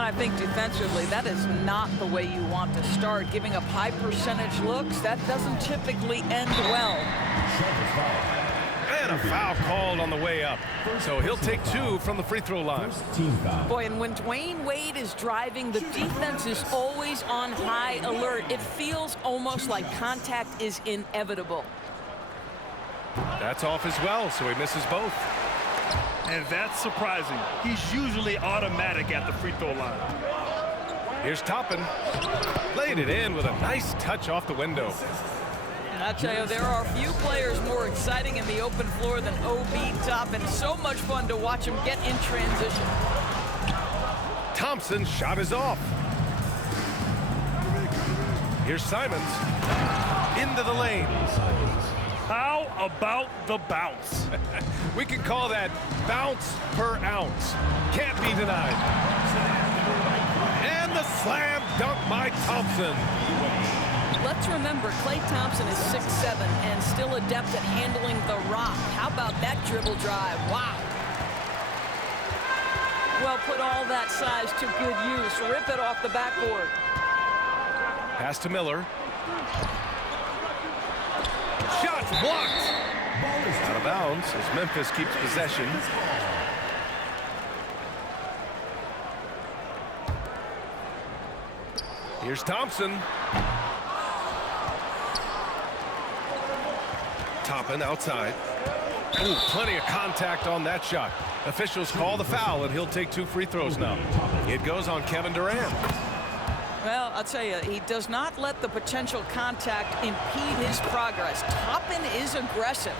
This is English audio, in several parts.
I think defensively, that is not the way you want to start. Giving up high percentage looks, that doesn't typically end well. And a foul called on the way up. So he'll take 2 from the free throw line. Boy, and when Dwayne Wade is driving, the defense is always on high alert. It feels almost like contact is inevitable. That's off as well, so he misses both. And that's surprising. He's usually automatic at the free throw line. Here's Toppin. Laid it in with a nice touch off the window. And I tell you, there are few players more exciting in the open floor than O.B. Toppin. So much fun to watch him get in transition. Thompson's shot is off. Here's Simons. Into the lane. How about the bounce? We can call that bounce per ounce. Can't be denied. And the slam dunk by Thompson. Let's remember, Klay Thompson is 6'7" and still adept at handling the rock. How about that dribble drive? Wow. Well, put all that size to good use. Rip it off the backboard. Pass to Miller. Shots blocked. Out of bounds as Memphis keeps possession. Here's Thompson. Toppin outside. Ooh, plenty of contact on that shot. Officials call the foul, and he'll take 2 free throws now. It goes on Kevin Durant. Well, I'll tell you, he does not let the potential contact impede his progress. Toppin is aggressive.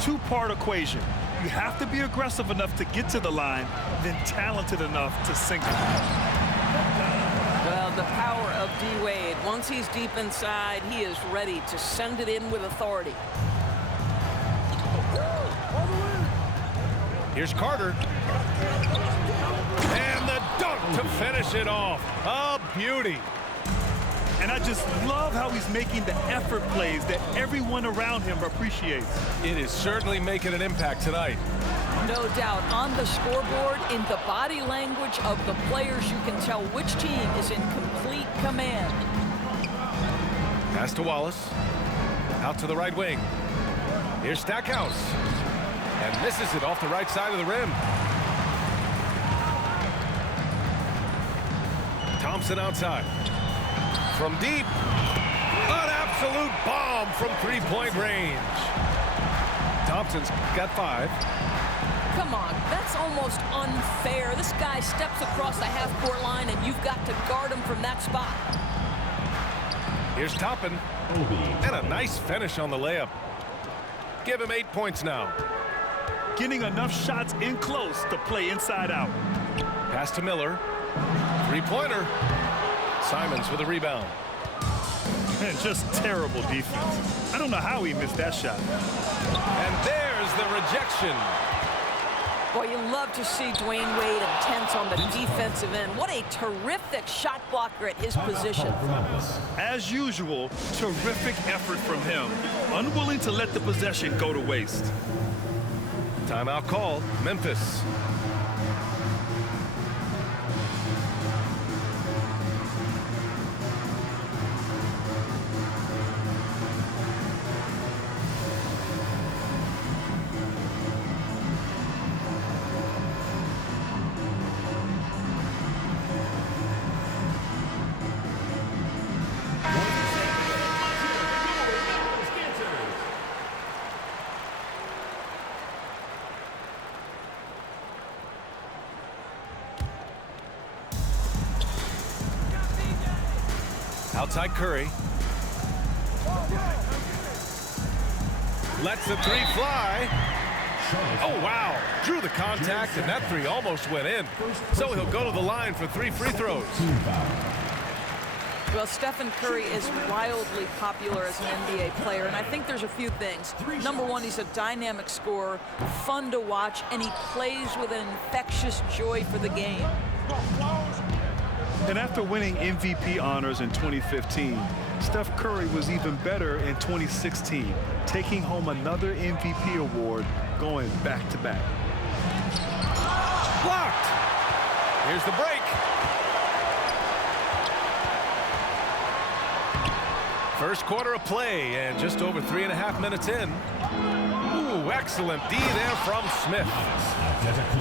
Two-part equation. You have to be aggressive enough to get to the line, then talented enough to sink it. Well, the power of D. Wade. Once he's deep inside, he is ready to send it in with authority. Here's Carter. And the dunk to finish it off. A beauty. And I just love how he's making the effort plays that everyone around him appreciates. It is certainly making an impact tonight. No doubt. On the scoreboard, in the body language of the players, you can tell which team is in complete command. Pass to Wallace. Out to the right wing. Here's Stackhouse. And misses it off the right side of the rim. Thompson outside. From deep. An absolute bomb from three-point range. Thompson's got 5. Come on, that's almost unfair. This guy steps across the half-court line, and you've got to guard him from that spot. Here's Toppin. And a nice finish on the layup. Give him 8 points now. Getting enough shots in close to play inside out. Pass to Miller. Three-pointer. Simons with a rebound. And just terrible defense. I don't know how he missed that shot. And there's the rejection. Boy, you love to see Dwayne Wade intense on the defensive end. What a terrific shot blocker at his position. As usual, terrific effort from him. Unwilling to let the possession go to waste. Timeout called. Memphis. Outside Curry. Lets the 3 fly. Oh, wow. Drew the contact, and that 3 almost went in. So he'll go to the line for 3 free throws. Well, Stephen Curry is wildly popular as an NBA player, and I think there's a few things. Number one, he's a dynamic scorer, fun to watch, and he plays with an infectious joy for the game. And after winning MVP honors in 2015, Steph Curry was even better in 2016, taking home another MVP award, going back-to-back. Blocked. Here's the break. First quarter of play, and just over 3.5 minutes in. Ooh, excellent D there from Smith.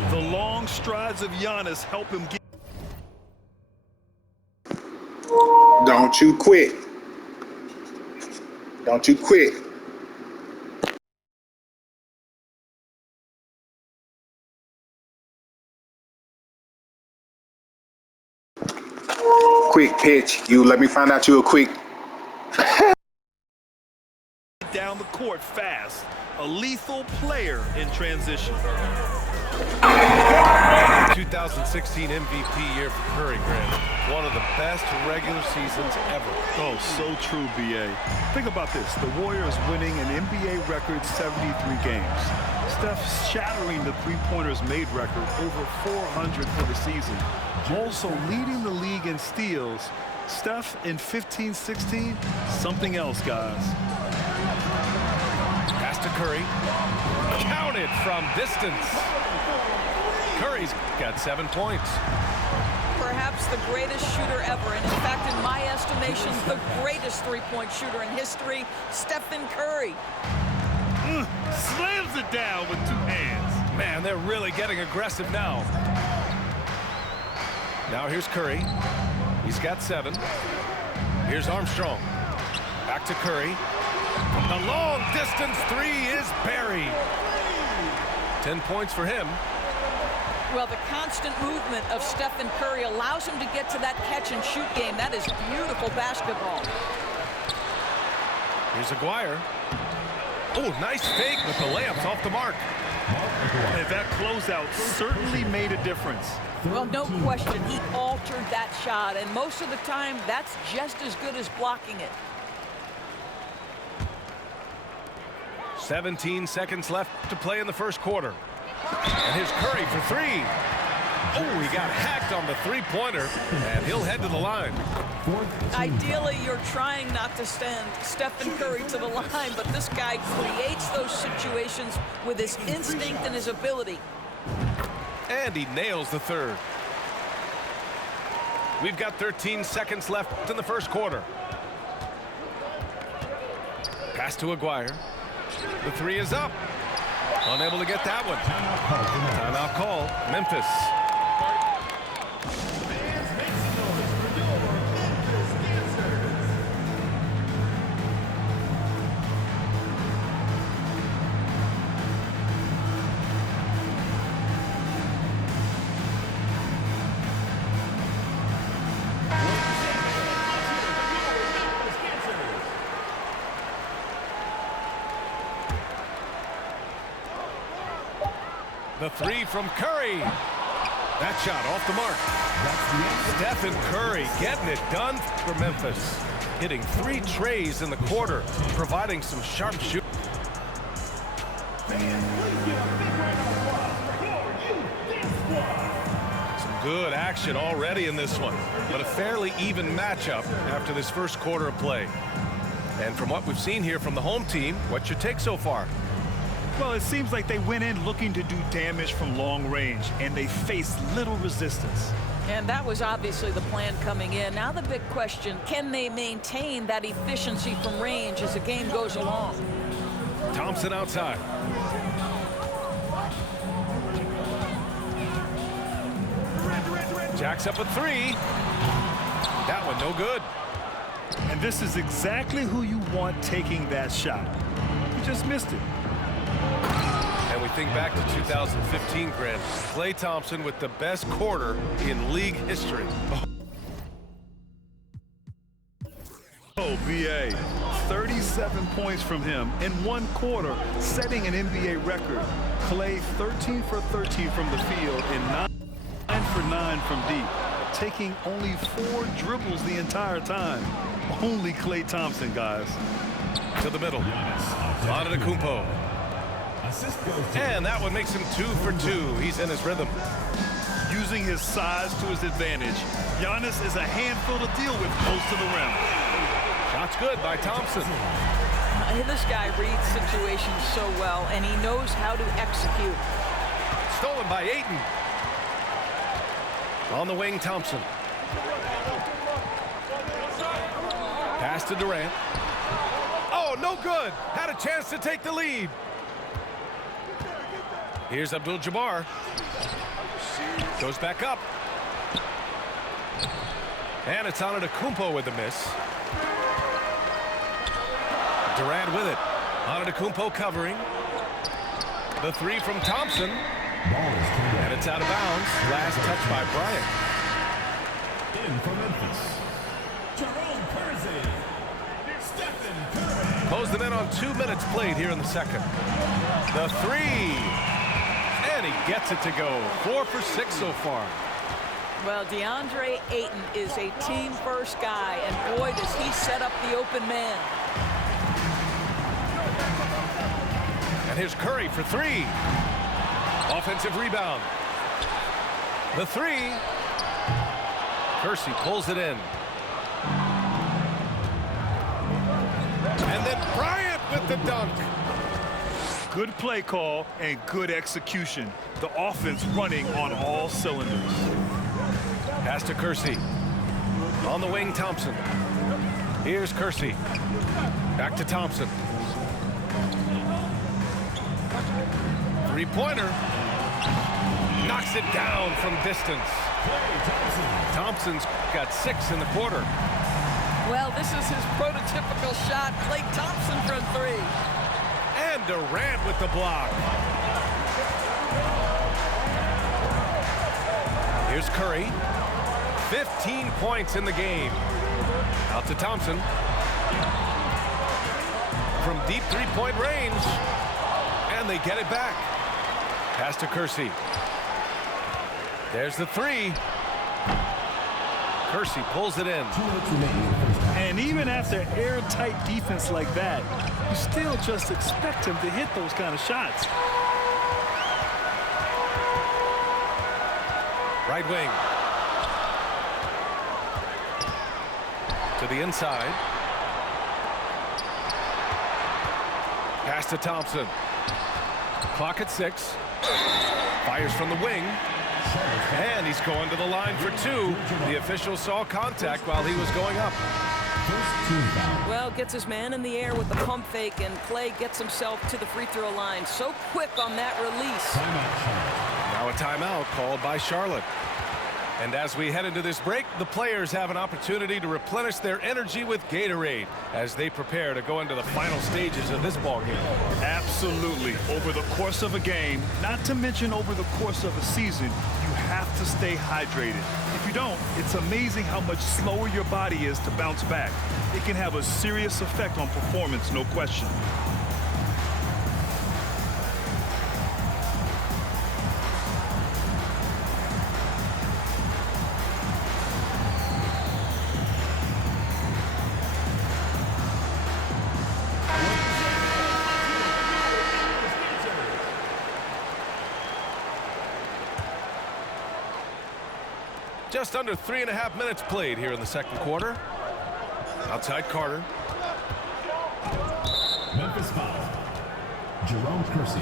The long strides of Giannis help him get. Don't you quit. Don't you quit. Quick pitch. You let me find out you a quick. Down the court fast. A lethal player in transition. 2016 MVP year for Curry, Grant. One of the best regular seasons ever. Oh, so true, B.A. Think about this. The Warriors winning an NBA record 73 games. Steph shattering the three-pointers made record, over 400 for the season. Also leading the league in steals. Steph in 15-16, something else, guys. Pass to Curry. Counted from distance. Curry's got 7 points. Perhaps the greatest shooter ever, and in fact, in my estimation, the greatest three-point shooter in history, Stephen Curry. Slams it down with 2 hands. Man, they're really getting aggressive now. Now here's Curry. He's got 7. Here's Armstrong. Back to Curry. The long distance 3 is buried. 10 points for him. Well, the constant movement of Stephen Curry allows him to get to that catch-and-shoot game. That is beautiful basketball. Here's Aguirre. Oh, nice fake, but the layup's off the mark. And that closeout certainly made a difference. Well, no question, he altered that shot, and most of the time, that's just as good as blocking it. 17 seconds left to play in the first quarter. And here's Curry for 3. Oh, he got hacked on the three-pointer, and he'll head to the line. Ideally, you're trying not to send Stephen Curry to the line, but this guy creates those situations with his instinct and his ability. And he nails the third. We've got 13 seconds left in the first quarter. Pass to Aguirre. The 3 is up. Unable to get that one. Timeout call. Memphis. The 3 from Curry. That shot off the mark. Stephen Curry getting it done for Memphis. Hitting 3 trays in the quarter, providing some sharp shooting. Some good action already in this one, but a fairly even matchup after this first quarter of play. And from what we've seen here from the home team, what's your take so far? Well, it seems like they went in looking to do damage from long range, and they faced little resistance. And that was obviously the plan coming in. Now the big question, can they maintain that efficiency from range as the game goes along? Thompson outside. Jacks up a 3. That one no good. And this is exactly who you want taking that shot. He just missed it. And we think back to 2015, Grant. Klay Thompson with the best quarter in league history. Oh, B.A. 37 points from him in one quarter, setting an NBA record. Klay 13 for 13 from the field and 9 for 9 from deep, taking only 4 dribbles the entire time. Only Klay Thompson, guys. To the middle. Antetokounmpo. And that one makes him 2 for 2. He's in his rhythm. Using his size to his advantage, Giannis is a handful to deal with close to the rim. Shot's good by Thompson. This guy reads situations so well, and he knows how to execute. Stolen by Ayton. On the wing, Thompson. Pass to Durant. Oh, no good. Had a chance to take the lead. Here's Abdul-Jabbar. Goes back up. And it's Antetokounmpo with the miss. Durant with it. Antetokounmpo covering. The three from Thompson. And it's out of bounds. Last touch by Bryant. In for Memphis, Jerome Kersey. Stephen Curry. Close them in on 2 minutes played here in the second. The three. And he gets it to go. 4 for 6 so far. Well, DeAndre Ayton is a team-first guy, and boy, does he set up the open man. And here's Curry for three. Offensive rebound. The three. Kersey pulls it in. And then Bryant with the dunk. Good play call and good execution. The offense running on all cylinders. Pass to Kersey. On the wing, Thompson. Here's Kersey. Back to Thompson. Three-pointer. Knocks it down from distance. Thompson's got 6 in the quarter. Well, this is his prototypical shot. Klay Thompson from three. And Durant with the block. Here's Curry. 15 points in the game. Out to Thompson. From deep three-point range. And they get it back. Pass to Kersey. There's the three. Kersey pulls it in. And even after airtight defense like that, you still just expect him to hit those kind of shots. Right wing. To the inside. Pass to Thompson. Clock at 6. Fires from the wing. And he's going to the line for 2. The official saw contact while he was going up. Well, gets his man in the air with the pump fake, and Klay gets himself to the free throw line. So quick on that release. Now a timeout called by Charlotte. And as we head into this break, the players have an opportunity to replenish their energy with Gatorade as they prepare to go into the final stages of this ball game. Absolutely. Over the course of a game, not to mention over the course of a season, you have to stay hydrated. If you don't, it's amazing how much slower your body is to bounce back. It can have a serious effect on performance, no question. Just under 3.5 minutes played here in the second quarter. Outside Carter. Memphis foul. Jerome Kersey.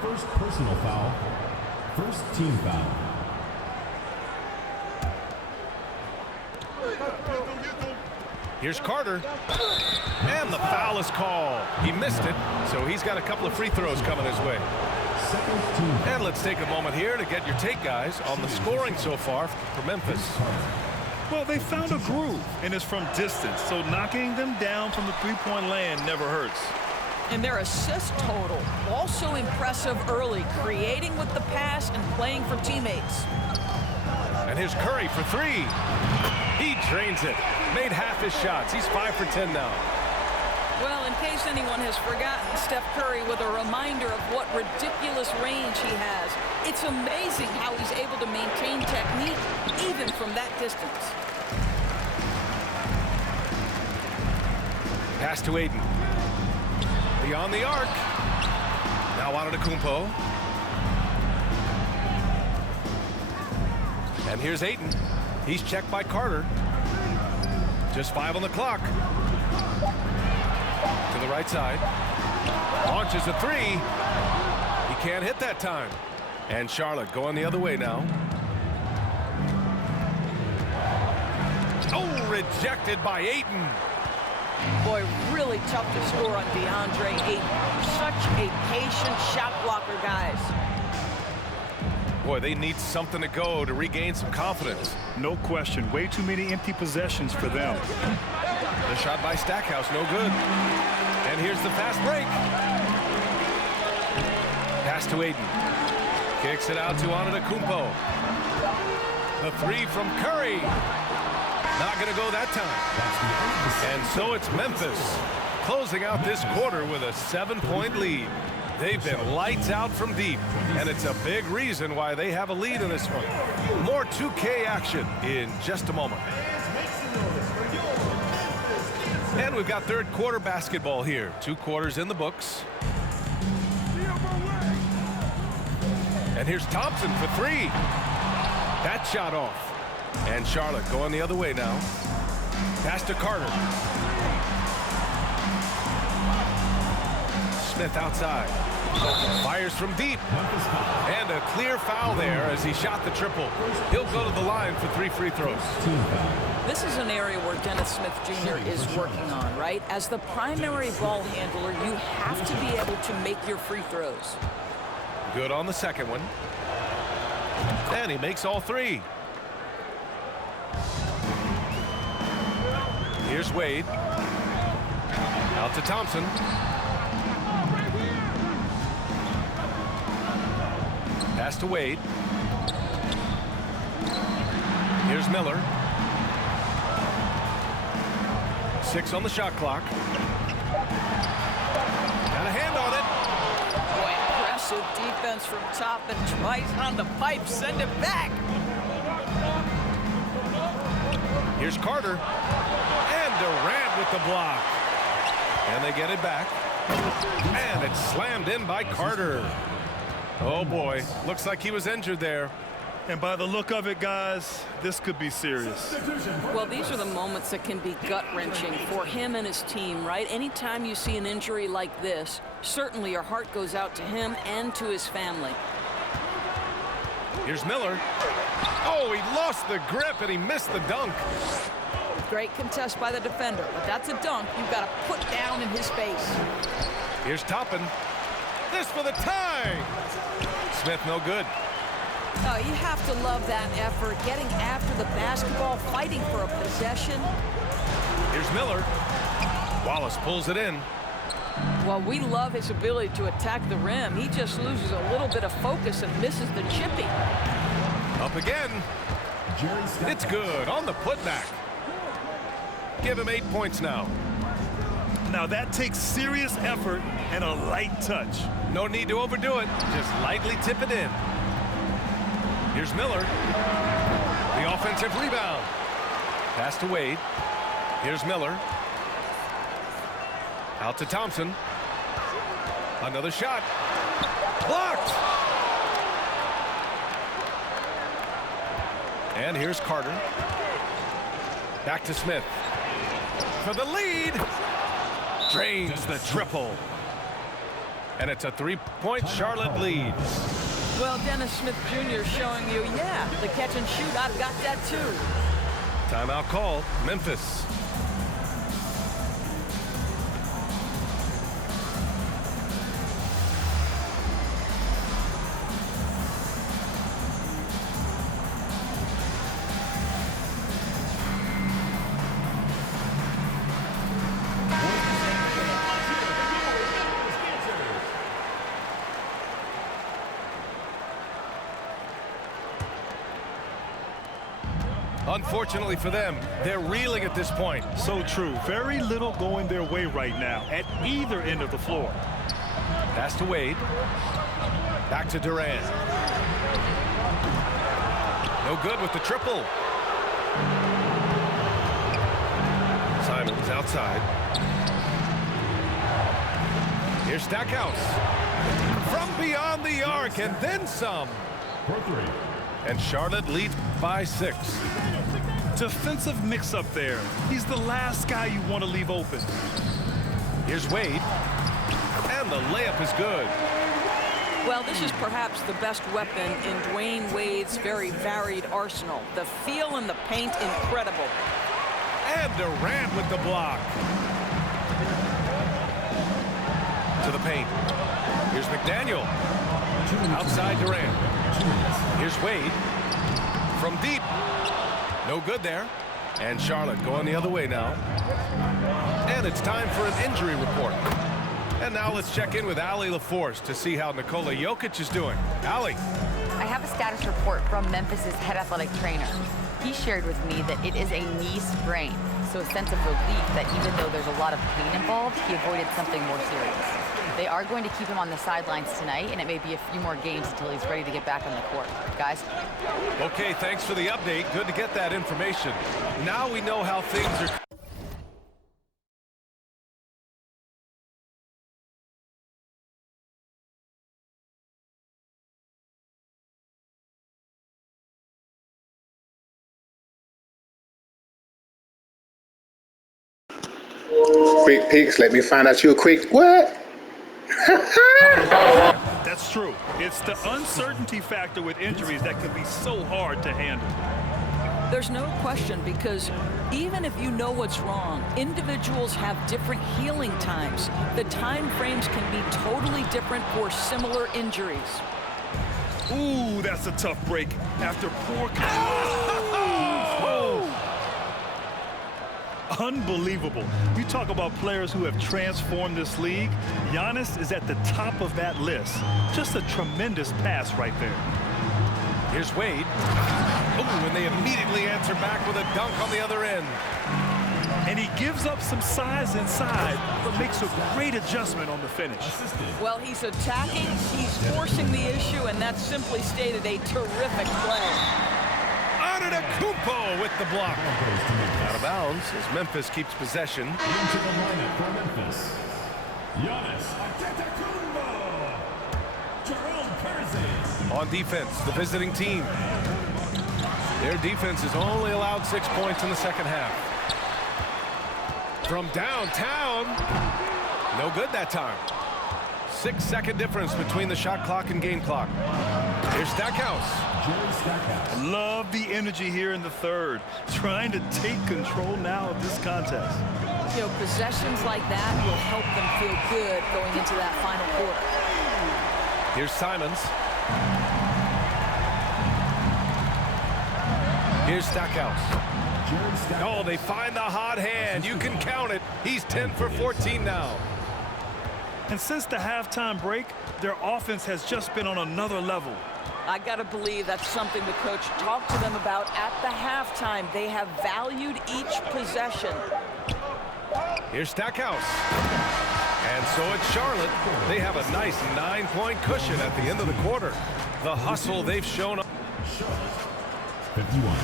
First personal foul. First team foul. Here's Carter. And the foul is called. He missed it, so he's got a couple of free throws coming his way. And let's take a moment here to get your take, guys, on the scoring so far for Memphis. Well, they found a groove, and it's from distance, so knocking them down from the three-point land never hurts. And their assist total, also impressive early, creating with the pass and playing for teammates. And here's Curry for three. He drains it. Made half his shots. He's 5 for 10 now. Well, in case anyone has forgotten, Steph Curry with a reminder of what ridiculous range he has. It's amazing how he's able to maintain technique even from that distance. Pass to Ayton. Beyond the arc. Now Antetokounmpo. And here's Ayton. He's checked by Carter. Just 5 on the clock. To the right side. Launches a three. He can't hit that time. And Charlotte going the other way now. ejected by Ayton. Boy, really tough to score on DeAndre Ayton. Such a patient shot blocker, guys. Boy, they need something to go to regain some confidence. No question. Way too many empty possessions for them. The shot by Stackhouse, no good. And here's the fast break. Pass to Ayton. Kicks it out to Antetokounmpo. The three from Curry. Not going to go that time. And so it's Memphis closing out this quarter with a 7-point lead. They've been lights out from deep, and it's a big reason why they have a lead in this one. More 2K action in just a moment. And we've got third quarter basketball here. 2 quarters in the books. And here's Thompson for 3. That shot off. And Charlotte going the other way now. Pass to Carter. Smith outside. Fires from deep. And a clear foul there as he shot the triple. He'll go to the line for 3 free throws. This is an area where Dennis Smith Jr. is working on, right? As the primary ball handler, you have to be able to make your free throws. Good on the second one. And he makes all 3. Here's Wade. Out to Thompson. Pass to Wade. Here's Miller. 6 on the shot clock. Got a hand on it. Boy, impressive defense from Toppin. Twice on the pipe, send it back. Here's Carter. And Durant with the block. And they get it back. And it's slammed in by Carter. Oh boy, looks like he was injured there. And by the look of it, guys, this could be serious. Well, these are the moments that can be gut-wrenching for him and his team, right? Anytime you see an injury like this, certainly your heart goes out to him and to his family. Here's Miller. Oh, he lost the grip and he missed the dunk. Great contest by the defender, but that's a dunk you've got to put down in his face. Here's Toppin. This for the tie. Smith no good. Oh, you have to love that effort, getting after the basketball, fighting for a possession. Here's Miller. Wallace pulls it in. Well, we love his ability to attack the rim. He just loses a little bit of focus and misses the chippy. Up again. It's good on the putback. Give him 8 points now. Now that takes serious effort and a light touch. No need to overdo it. Just lightly tip it in. Here's Miller. The offensive rebound. Pass to Wade. Here's Miller. Out to Thompson. Another shot. Blocked. And here's Carter. Back to Smith. For the lead. Drains the triple. And it's a 3-point Charlotte lead. Well, Dennis Smith Jr. showing you, yeah, the catch and shoot, I've got that too. Timeout call, Memphis. Unfortunately for them, they're reeling at this point. So true. Very little going their way right now at either end of the floor. Pass to Wade. Back to Durant. No good with the triple. Simons outside. Here's Stackhouse. From beyond the arc and then some. And Charlotte leads by 6. Defensive mix-up there. He's the last guy you want to leave open. Here's Wade. And the layup is good. Well, this is perhaps the best weapon in Dwayne Wade's very varied arsenal. The feel in the paint, incredible. And Durant with the block. To the paint. Here's McDaniel. Outside Durant. Here's Wade. From deep. No good there. And Charlotte going the other way now. And it's time for an injury report. And now let's check in with Allie LaForce to see how Nikola Jokic is doing. Allie. I have a status report from Memphis's head athletic trainer. He shared with me that it is a knee sprain, so a sense of relief that even though there's a lot of pain involved, he avoided something more serious. They are going to keep him on the sidelines tonight, and it may be a few more games until he's ready to get back on the court. Guys? Okay, thanks for the update. Good to get that information. Now we know how things are. Quick picks. Let me find out you a quick what? That's true. It's the uncertainty factor with injuries that can be so hard to handle. There's no question, because even if you know what's wrong, individuals have different healing times. The time frames can be totally different for similar injuries. Ooh, that's a tough break after poor. Unbelievable. You talk about players who have transformed this league. Giannis is at the top of that list. Just a tremendous pass right there. Here's Wade. Oh, and they immediately answer back with a dunk on the other end. And he gives up some size inside, but makes a great adjustment on the finish. Well, he's attacking, he's forcing the issue, and that's simply stated a terrific play. Antetokounmpo with the block. Out of bounds as Memphis keeps possession. Into the lineup for Memphis, Giannis Antetokounmpo. Jerome Kersey. On defense, the visiting team. Their defense has only allowed 6 points in the second half. From downtown, no good that time. 6-second difference between the shot clock and game clock. Here's Stackhouse. Love the energy here in the third, trying to take control now of this contest. You know, possessions like that will help them feel good going into that final quarter. Here's Simons. Here's Stackhouse. Oh, they find the hot hand. You can count it. He's 10 for 14 now. And since the halftime break, their offense has just been on another level. I got to believe that's something the coach talked to them about at the halftime. They have valued each possession. Here's Stackhouse. And so it's Charlotte. They have a nice 9-point cushion at the end of the quarter. The hustle they've shown. Charlotte, 51.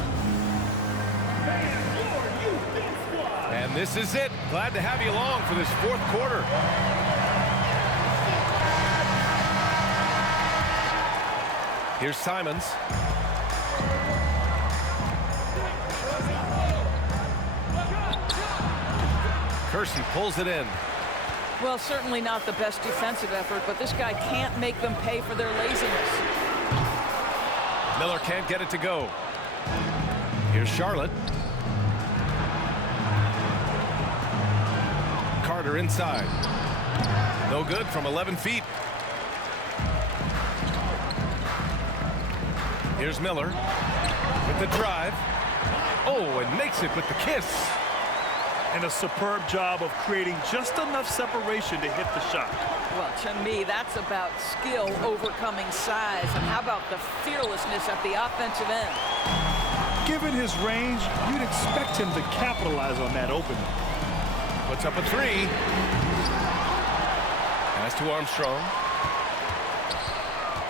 And this is it. Glad to have you along for this fourth quarter. Here's Simons. Kersey pulls it in. Well, certainly not the best defensive effort, but this guy can't make them pay for their laziness. Miller can't get it to go. Here's Charlotte. Carter inside. No good from 11 feet. Here's Miller with the drive. Oh, and makes it with the kiss. And a superb job of creating just enough separation to hit the shot. Well, to me, that's about skill overcoming size. And how about the fearlessness at the offensive end? Given his range, you'd expect him to capitalize on that opening. Puts up a three. Pass to Armstrong.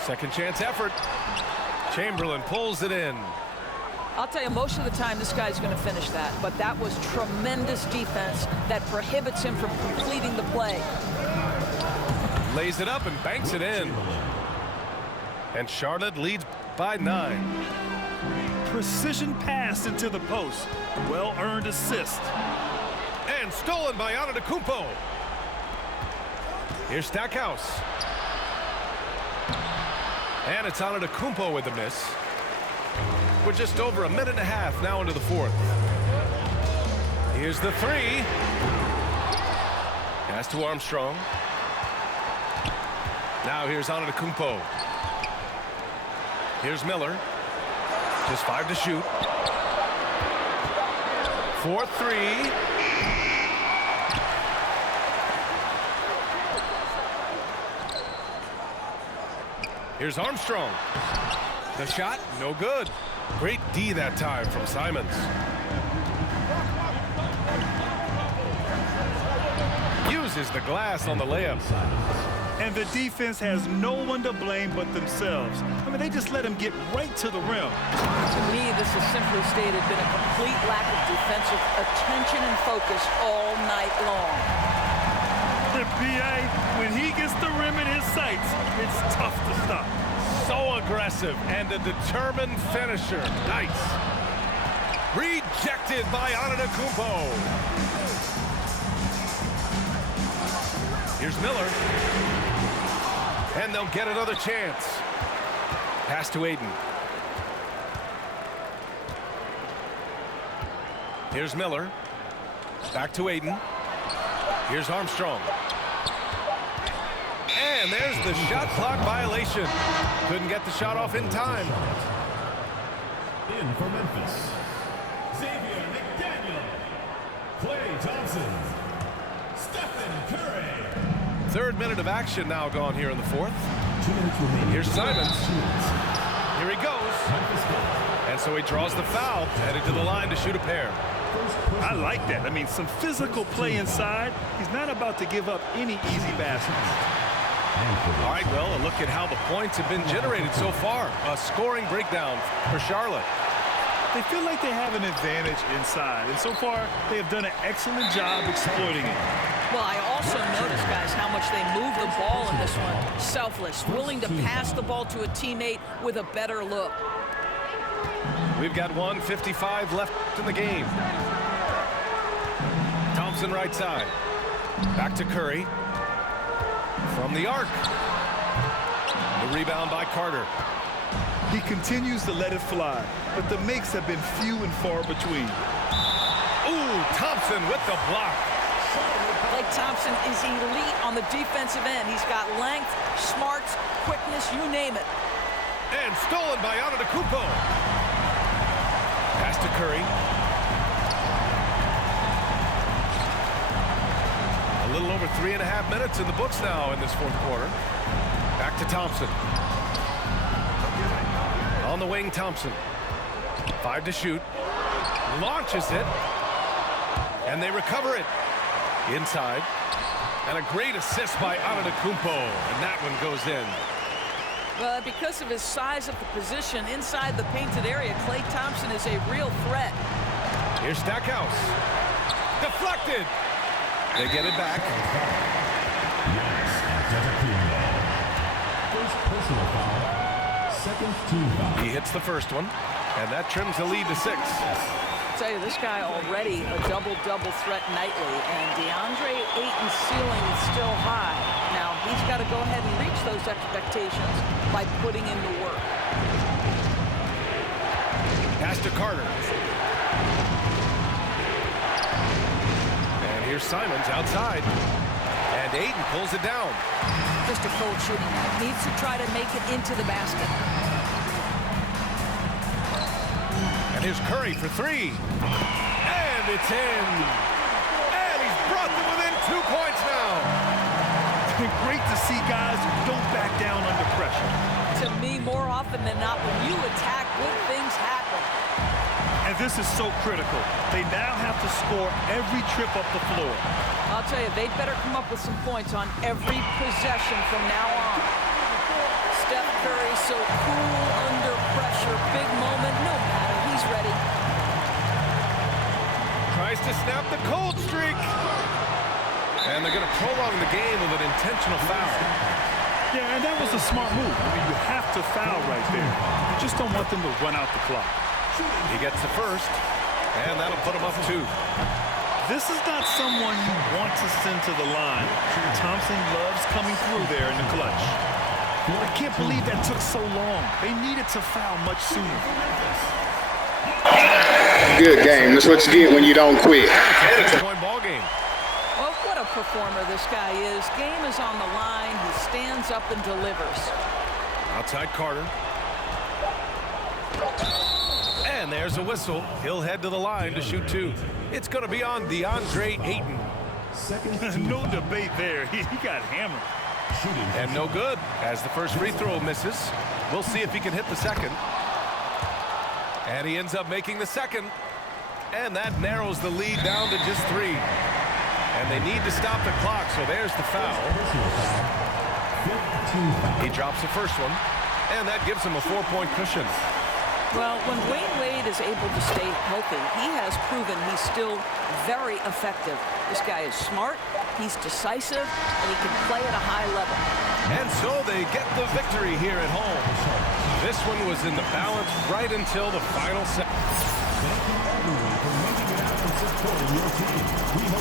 Second chance effort. Chamberlain pulls it in. I'll tell you, most of the time this guy's going to finish that, but that was tremendous defense that prohibits him from completing the play. Lays it up and banks it in. And Charlotte leads by 9. Precision pass into the post. Well-earned assist. And stolen by Antetokounmpo. Here's Stackhouse. And it's Antetokounmpo with the miss. We're just over a minute and a half now into the fourth. Here's the three. Pass to Armstrong. Now here's Antetokounmpo. Here's Miller. Just 5 to shoot. 4-3. Here's Armstrong. The shot, no good. Great D that time from Simons. Uses the glass on the layup. And the defense has no one to blame but themselves. I mean, they just let him get right to the rim. To me, this has simply stated been a complete lack of defensive attention and focus all night long. The PA, when he gets the rim in his sights, it's tough to stop. So aggressive and a determined finisher. Nice. Rejected by Antetokounmpo. Here's Miller. And they'll get another chance. Pass to Aiden. Here's Miller. Back to Aiden. Here's Armstrong. And there's the shot clock violation. Couldn't get the shot off in time. In for Memphis, Xavier McDaniel, Klay Thompson, Stephen Curry. Third minute of action now gone here in the fourth. 2 minutes remaining. Here's Simons. Here he goes. And so he draws the foul, headed to the line to shoot a pair. I like that. I mean, some physical play inside. He's not about to give up any easy baskets. All right, well, a look at how the points have been generated so far. A scoring breakdown for Charlotte. They feel like they have an advantage inside, and so far they have done an excellent job exploiting it. Well, I also noticed, guys, how much they move the ball in this one. Selfless, willing to pass the ball to a teammate with a better look. We've got 1:55 left in the game. Thompson right side. Back to Curry. From the arc. The rebound by Carter. He continues to let it fly, but the makes have been few and far between. Ooh, Thompson with the block. Klay Thompson is elite on the defensive end. He's got length, smarts, quickness, you name it. And stolen by Antetokounmpo. Pass to Curry. A little over 3.5 minutes in the books now in this fourth quarter. Back to Thompson. On the wing, Thompson. 5 to shoot. Launches it. And they recover it. Inside. And a great assist by Antetokounmpo. And that one goes in. Well, because of his size of the position inside the painted area, Klay Thompson is a real threat. Here's Stackhouse. Deflected. They get it back. First personal foul. Second team foul. He hits the first one, and that trims the lead to 6. I'll tell you, this guy already a double-double threat nightly, and DeAndre Ayton's ceiling is still high. Now, he's got to go ahead and reach those expectations by putting in the work. Pass to Carter. And here's Simons outside. And Ayton pulls it down. Just a cold shooting night. Needs to try to make it into the basket. And here's Curry for 3. And it's in. And he's brought them within 2 points now. Great to see guys who don't back down under pressure. To me, more often than not, when you attack, good things happen. And this is so critical. They now have to score every trip up the floor. I'll tell you, they'd better come up with some points on every possession from now on. Steph Curry so cool under pressure. Big moment, no matter. He's ready. Tries to snap the cold streak. And they're going to prolong the game with an intentional foul. Yeah, and that was a smart move. I mean, you have to foul right there. You just don't want them to run out the clock. He gets the first, and that'll put him up 2. This is not someone you want to send to the line. Thompson loves coming through there in the clutch. I can't believe that took so long. They needed to foul much sooner. Good game. That's what you get when you don't quit. It's a 10-point ball game. Well, what a performer this guy is. Game is on the line. He stands up and delivers. Outside Carter. And there's a whistle. He'll head to the line to shoot 2. It's going to be on DeAndre Ayton. No debate there. He got hammered. And no good as the first free throw misses. We'll see if he can hit the second. And he ends up making the second. And that narrows the lead down to just 3. And they need to stop the clock, so there's the foul. He drops the first one, and that gives him a 4-point cushion. Well, when Wayne Wade is able to stay healthy, he has proven he's still very effective. This guy is smart, he's decisive, and he can play at a high level. And so they get the victory here at home. This one was in the balance right until the final second. Thank you everyone for making it happen supporting your team. We hope